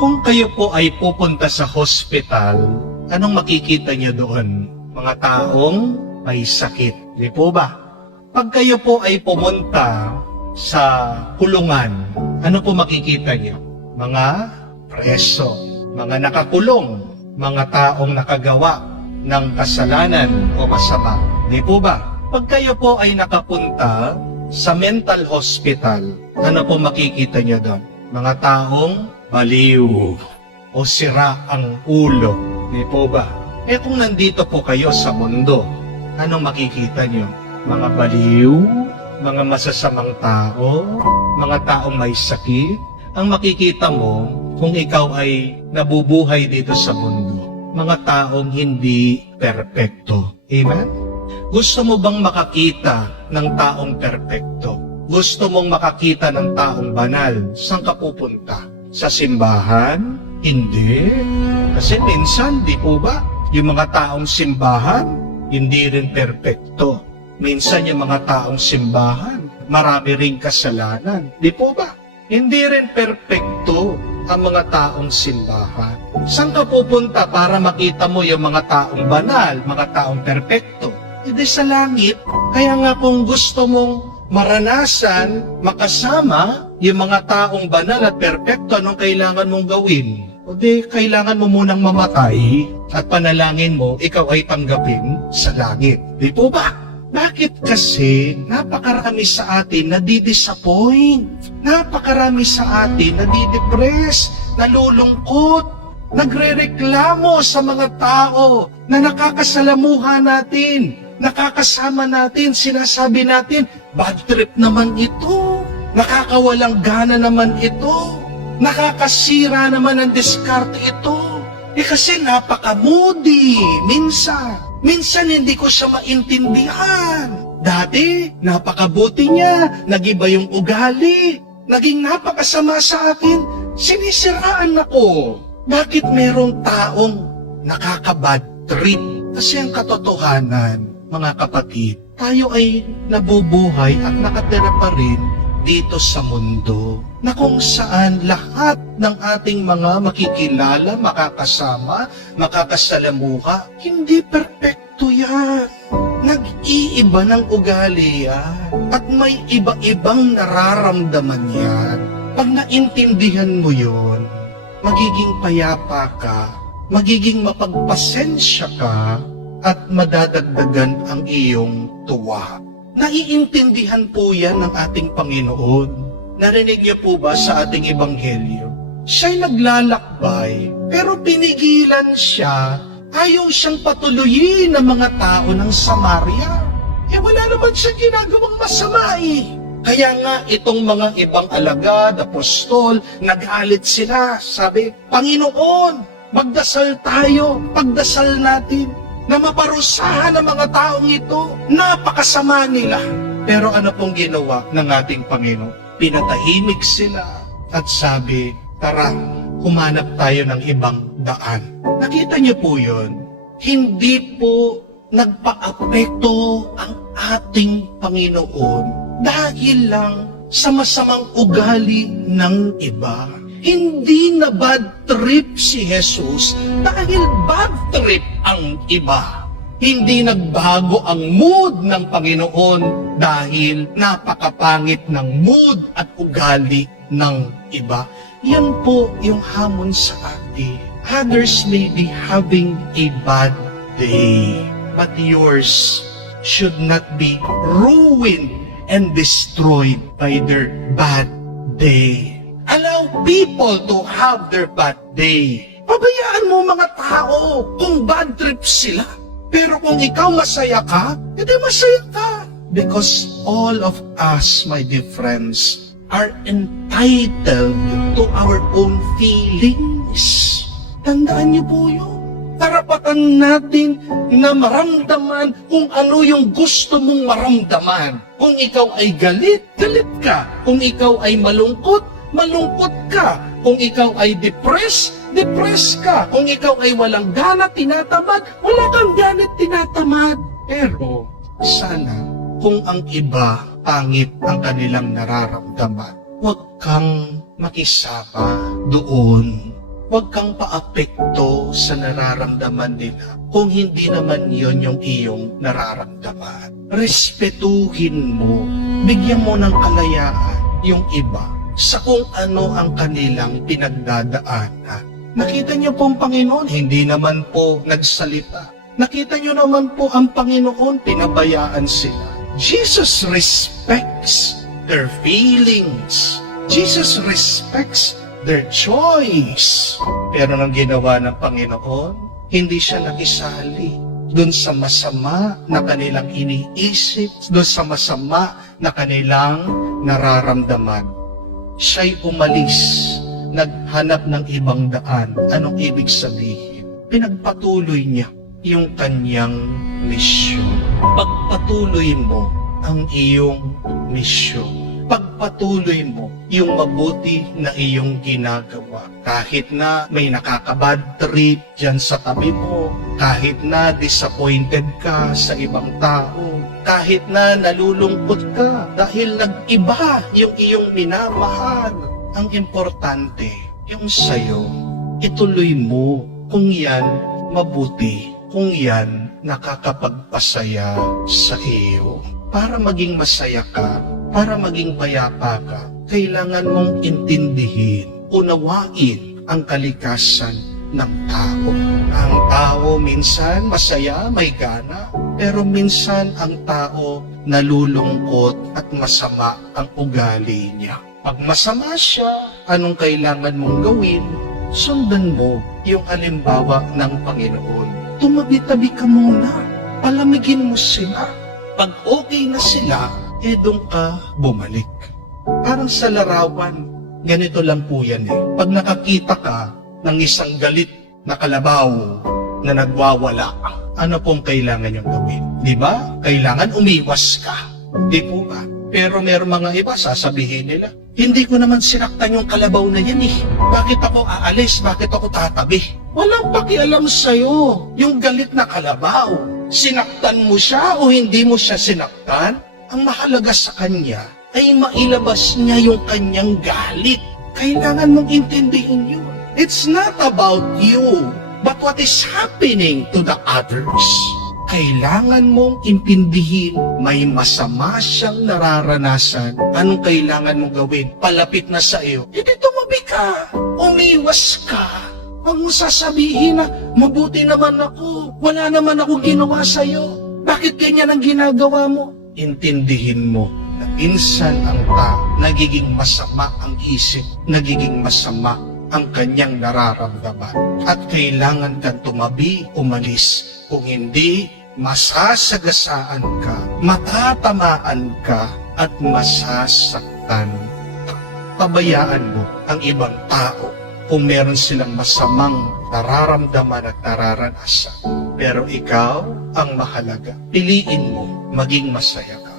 Kung kayo po ay pupunta sa hospital, anong makikita nyo doon? Mga taong may sakit. Di po ba? Pag kayo po ay pumunta sa kulungan, ano po makikita nyo? Mga preso, mga nakakulong, mga taong nakagawa ng kasalanan o masama. Di po ba? Pag kayo po ay nakapunta sa mental hospital, ano po makikita nyo doon? Mga taong baliw o sira ang ulo. Di po ba? Eh kung nandito po kayo sa mundo, anong makikita nyo? Mga baliw, mga masasamang tao, mga taong may sakit. Ang makikita mo kung ikaw ay nabubuhay dito sa mundo, mga taong hindi perpekto. Amen? Gusto mo bang makakita ng taong perpekto? Gusto mong makakita ng taong banal? Saan ka pupunta? Sa simbahan? Hindi. Kasi minsan, di po ba, yung mga taong simbahan, hindi rin perpekto. Minsan yung mga taong simbahan, marami ring kasalanan. Di po ba? Hindi rin perpekto ang mga taong simbahan. Saan ka pupunta para makita mo yung mga taong banal, mga taong perpekto? Hindi sa langit. Kaya nga kung gusto mong maranasan, makasama yung mga taong banal at perpekto, anong kailangan mong gawin? O di, kailangan mo munang mamatay at panalangin mo, ikaw ay tanggapin sa langit. Di po ba? Bakit kasi napakarami sa atin na di-disappoint? Napakarami sa atin na di-depress, nalulungkot, nagre-reklamo sa mga tao na nakakasalamuha natin, nakakasama natin, sinasabi natin, bad trip naman ito, nakakawalang gana naman ito, nakakasira naman ang diskarte ito. Eh kasi napaka-moody minsan. Minsan hindi ko siya maintindihan. Dati, napakabuti niya, nagiba yung ugali, naging napakasama sa akin, sinisiraan ako. Bakit merong taong nakaka-bad trip? Kasi ang katotohanan, mga kapatid, tayo ay nabubuhay at nakatira pa rin dito sa mundo na kung saan lahat ng ating mga makikilala, makakasama, makakasalamuha, hindi perpekto yan. Nag-iiba ng ugali yan at may iba-ibang nararamdaman yan. Pag naintindihan mo yon, magiging payapa ka, magiging mapagpasensya ka, at madadagdagan ang iyong tuwa. Naiintindihan po yan ng ating Panginoon. Narinig niyo po ba sa ating ebanghelyo? Siya'y naglalakbay, pero pinigilan siya. Ayaw siyang patuloyin ng mga tao ng Samaria. Eh wala naman siyang ginagawang masama eh. Kaya nga itong mga ibang alagad, apostol, nagalit sila. Sabi, Panginoon, magdasal tayo, pagdasal natin na maparusahan ang mga taong ito. Napakasama nila. Pero ano pong ginawa ng ating Panginoon? Pinatahimik sila at sabi, tara, humanap tayo ng ibang daan. Nakita niyo po yun? Hindi po nagpa-apekto ang ating Panginoon dahil lang sa masamang ugali ng iba. Hindi na bad trip si Jesus dahil bad trip ang iba. Hindi nagbago ang mood ng Panginoon dahil napakapangit ng mood at ugali ng iba. Yan po yung hamon sa atin. Others may be having a bad day, but yours should not be ruined and destroyed by their bad day. Allow people to have their bad day. Pabayaan mo mga tao kung bad trip sila. Pero kung ikaw masaya ka, edi masaya ka. Because all of us, my dear friends, are entitled to our own feelings. Tandaan niyo po yun. Karapatan natin na maramdaman kung ano yung gusto mong maramdaman. Kung ikaw ay galit, galit ka. Kung ikaw ay malungkot, malungkot ka. Kung ikaw ay depressed ka. Kung ikaw ay walang gana, tinatamad, wala kang ganit, tinatamad. Pero, sana, kung ang iba, pangit ang kanilang nararamdaman, huwag kang makisama doon. Huwag kang paapekto sa nararamdaman nila kung hindi naman yon yung iyong nararamdaman. Respetuhin mo, bigyan mo ng kalayaan yung iba sa kung ano ang kanilang pinagdadaanan. Nakita niyo po ang Panginoon, hindi naman po nagsalita. Nakita niyo naman po ang Panginoon, pinabayaan sila. Jesus respects their feelings. Jesus respects their choice. Pero nang ginawa ng Panginoon, hindi siya nakisali doon sa masama na kanilang iniisip, doon sa masama na kanilang nararamdaman. Siya'y umalis, naghanap ng ibang daan. Anong ibig sabihin? Pinagpatuloy niya yung kanyang misyon. Pagpatuloy mo ang iyong misyon. Pagpatuloy mo yung mabuti na iyong ginagawa. Kahit na may nakakabad trip dyan sa tabi mo, kahit na disappointed ka sa ibang tao, kahit na nalulungkot ka dahil nag-iba yung iyong minamahal, ang importante, yung sayo, ituloy mo kung yan mabuti, kung yan nakakapagpasaya sa iyo. Para maging masaya ka, para maging payapa ka, kailangan mong intindihin, unawain ang kalikasan ng tao. Ang tao minsan masaya, may gana, pero minsan ang tao nalulungkot at masama ang ugali niya. Pag masama siya, anong kailangan mong gawin? Sundan mo yung halimbawa ng Panginoon. Tumabi-tabi ka muna, palamigin mo sila. Pag okay na sila, doon ka bumalik. Parang sa larawan, ganito lang po yan eh. Pag nakakita ka ng isang galit na kalabaw na nagwawala, ano pong kailangan yung gawin? Di ba? Kailangan umiwas ka. Di po ba? Pero meron mga iba, sasabihin nila, hindi ko naman sinaktan yung kalabaw na yan eh. Bakit ako aalis? Bakit ako tatabi? Walang pakialam sa'yo. Yung galit na kalabaw, sinaktan mo siya o hindi mo siya sinaktan? Ang mahalaga sa kanya ay mailabas niya yung kanyang galit. Kailangan mong intindihin yun. It's not about you, but what is happening to the others. Kailangan mong intindihin, may masama siyang nararanasan. Anong kailangan mong gawin? Palapit na sa iyo. Hindi tumabi ka. Umiwas ka. Huwag mo sasabihin na, mabuti naman ako. Wala naman ako ginawa sa iyo. Bakit ganyan ang ginagawa mo? Intindihin mo na minsan ang tao, nagiging masama ang isip, nagiging masama ang kanyang nararamdaman. At kailangan kang tumabi, umalis. Kung hindi, masasagasaan ka, matatamaan ka, at masasaktan ka. Pabayaan mo ang ibang tao kung meron silang masamang nararamdaman at nararanasan. Pero ikaw ang mahalaga. Piliin mo maging masaya ka.